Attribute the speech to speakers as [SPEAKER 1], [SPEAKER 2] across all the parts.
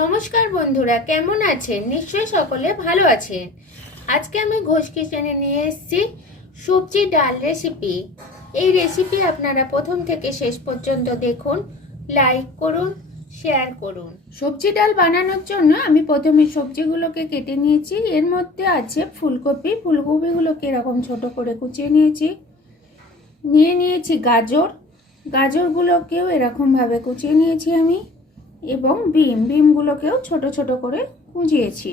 [SPEAKER 1] নমস্কার বন্ধুরা, কেমন আছেন? নিশ্চয়ই সকলে ভালো আছেন। আজকে আমি ঘোষ কিচেনে নিয়ে এসেছি সবজি ডাল রেসিপি। এই রেসিপি আপনারা প্রথম থেকে শেষ পর্যন্ত দেখুন, লাইক করুন, শেয়ার করুন। সবজি ডাল বানানোর জন্য আমি প্রথমে সবজিগুলোকে কেটে নিয়েছি। এর মধ্যে আছে ফুলকপি। ফুলকপিগুলোকে এরকম ছোট করে কুচিয়ে নিয়েছি। নিয়ে নিয়েছি গাজর। গাজরগুলোকেও এরকমভাবে কুচিয়ে নিয়েছি আমি। এবং বিম বিমগুলোকেও ছোট ছোট করে কুঁজিয়েছি।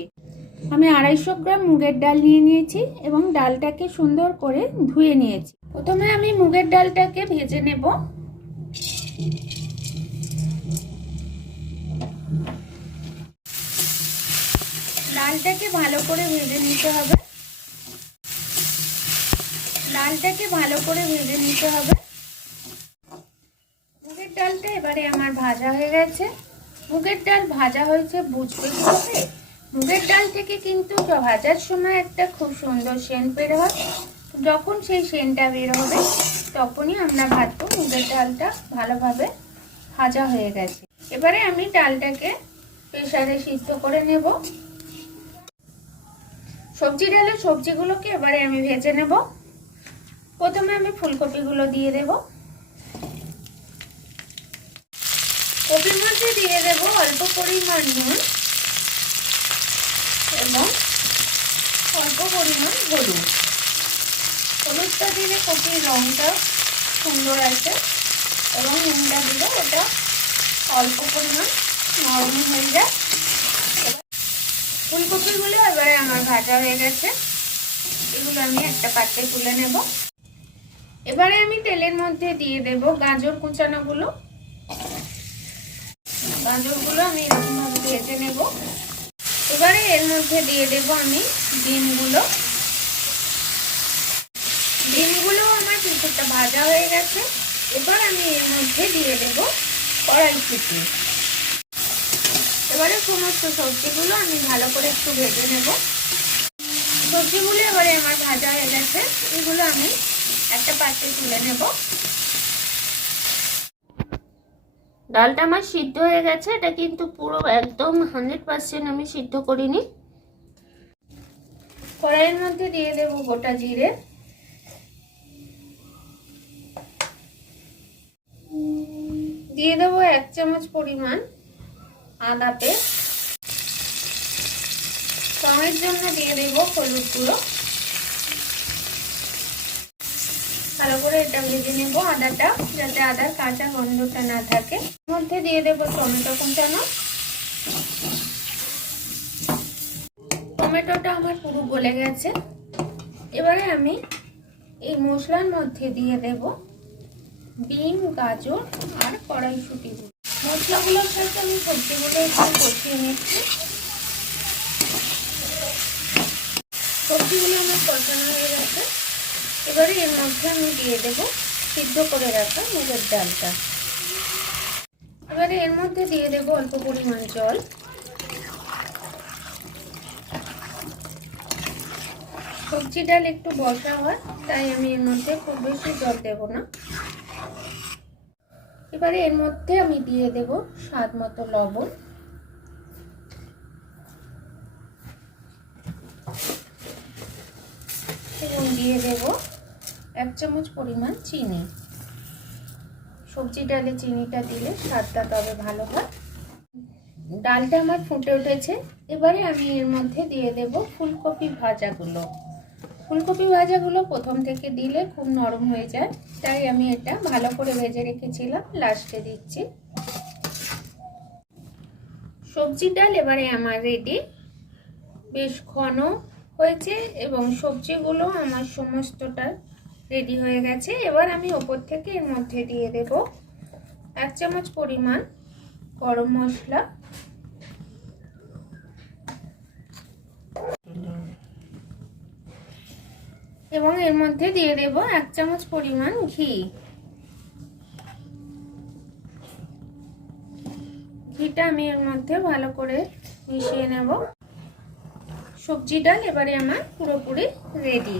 [SPEAKER 1] আমি আড়াইশো গ্রাম মুগের ডাল নিয়ে নিয়েছি এবং ডালটাকে সুন্দর করে ধুয়ে নিয়েছি। প্রথমে আমি মুগের ডালটাকে ভেজে নেব। ডালটাকে ভালো করে ভেজে নিতে হবে। ডালটাকে ভালো করে ভেজে নিতে হবে। মুগের ডালটা এবারে আমার ভাজা হয়ে গেছে। মুগের ডাল ভাজা হয়েছে বুঝবে কীভাবে মুগের ডাল থেকে কিন্তু ভাজার সময় একটা খুব সুন্দর সেন্ট বের হয়। যখন সেই সেন্টটা বের হবে, তখনই আমরা ভাজবো। মুগের ডালটা ভালোভাবে ভাজা হয়ে গেছে। এবারে আমি ডালটাকে প্রেসারে সিদ্ধ করে নেব। সবজি ডালের সবজিগুলোকে এবারে আমি ভেজে নেব। প্রথমে আমি ফুলকপিগুলো দিয়ে দেবো। কপির মধ্যে দিয়ে দেব অল্প পরিমাণ নুন এবং অল্প পরিমাণ হলুদ। হলুদটা দিলে কপির রঙটা সুন্দর আছে এবং নুনটা দিলে ওটা অল্প পরিমাণ নরম হয়ে যায়। ফুলকপিগুলো এবারে আমার ভাজা হয়ে গেছে। এগুলো আমি একটা পাত্রে তুলে নেব। এবারে আমি তেলের মধ্যে দিয়ে দেব গাজর কুচানোগুলো। গাজরগুলো আমি এরকমভাবে ভেজে নেব। এবারে এর মধ্যে দিয়ে দেব আমি ডিমগুলো। ডিমগুলো আমার কিছুটা ভাজা হয়ে গেছে। এবার আমি এর মধ্যে দিয়ে দেব কড়াইশুটি এবারে সমস্ত সবজিগুলো আমি ভালো করে একটু ভেজে নেব। সবজিগুলো এবারে আমার ভাজা হয়ে গেছে। এগুলো আমি একটা পাত্রে তুলে নেব। ডালটা আমার সিদ্ধ হয়ে গেছে, এটা কিন্তু পুরো একদম হান্ড্রেড পার্সেন্ট আমি সিদ্ধ করিনি। কড়াইয়ের মধ্যে দিয়ে দেব গোটা জিরে। দিয়ে দেবো এক চামচ পরিমাণ আদা পেস্ট। রঙের জন্য দিয়ে দেবো হলুদ গুঁড়ো। ভালো করে এটা ভেজে নেব আদাটা, যাতে আদার কাঁচা গন্ধটা না থাকে। মধ্যে দিয়ে দেবো টমেটো কুচানো। টমেটোটা আমার পুরো গলে গেছে। এবারে আমি এই মশলার মধ্যে দিয়ে দেব ডিম গাজর আর কড়াইশুটি। মশলাগুলোর সাথে আমি সবজিগুলো একটু কষিয়ে নিচ্ছি। সবজিগুলো আমার কষানো এর মধ্যে আমি দিয়ে দেব সিদ্ধ করে রাখা মুগের ডালটা। এবারে এর মধ্যে দিয়ে দেব অল্প পরিমাণ জল। সবজি ডাল একটু বসা হয়, তাই আমি এর মধ্যে খুব বেশি জল দেব না। এবারে এর মধ্যে আমি দিয়ে দেব স্বাদ মতো লবণ। এবং দিয়ে দেব চামচ পরিমাণ চিনি। সবজি ডালে চিনিটা দিলে স্বাদটা তবে ভালো হয়। ডালটা আমার ফুটে উঠেছে। এবারে আমি এর মধ্যে দিয়ে দেব ফুলকপি ভাজাগুলো। ফুলকপি ভাজাগুলো প্রথম থেকে দিলে খুব নরম হয়ে যায়। তাই আমি এটা ভালো করে ভেজে রেখেছিলাম, লাস্টে দিচ্ছি। সবজি ডাল এবারে আমার রেডি বেশ ঘন হয়েছে এবং সবজিগুলো আমার সমস্তটা রেডি হয়ে গেছে। এবার আমি ওপর থেকে এর মধ্যে দিয়ে দেব এক চামচ পরিমাণ গরম মশলা। এবং এর মধ্যে দিয়ে দেব এক চামচ পরিমাণ ঘি। ঘিটা আমি এর মধ্যে ভালো করে মিশিয়ে নেব। সবজি ডাল এবারে আমার পুরোপুরি রেডি।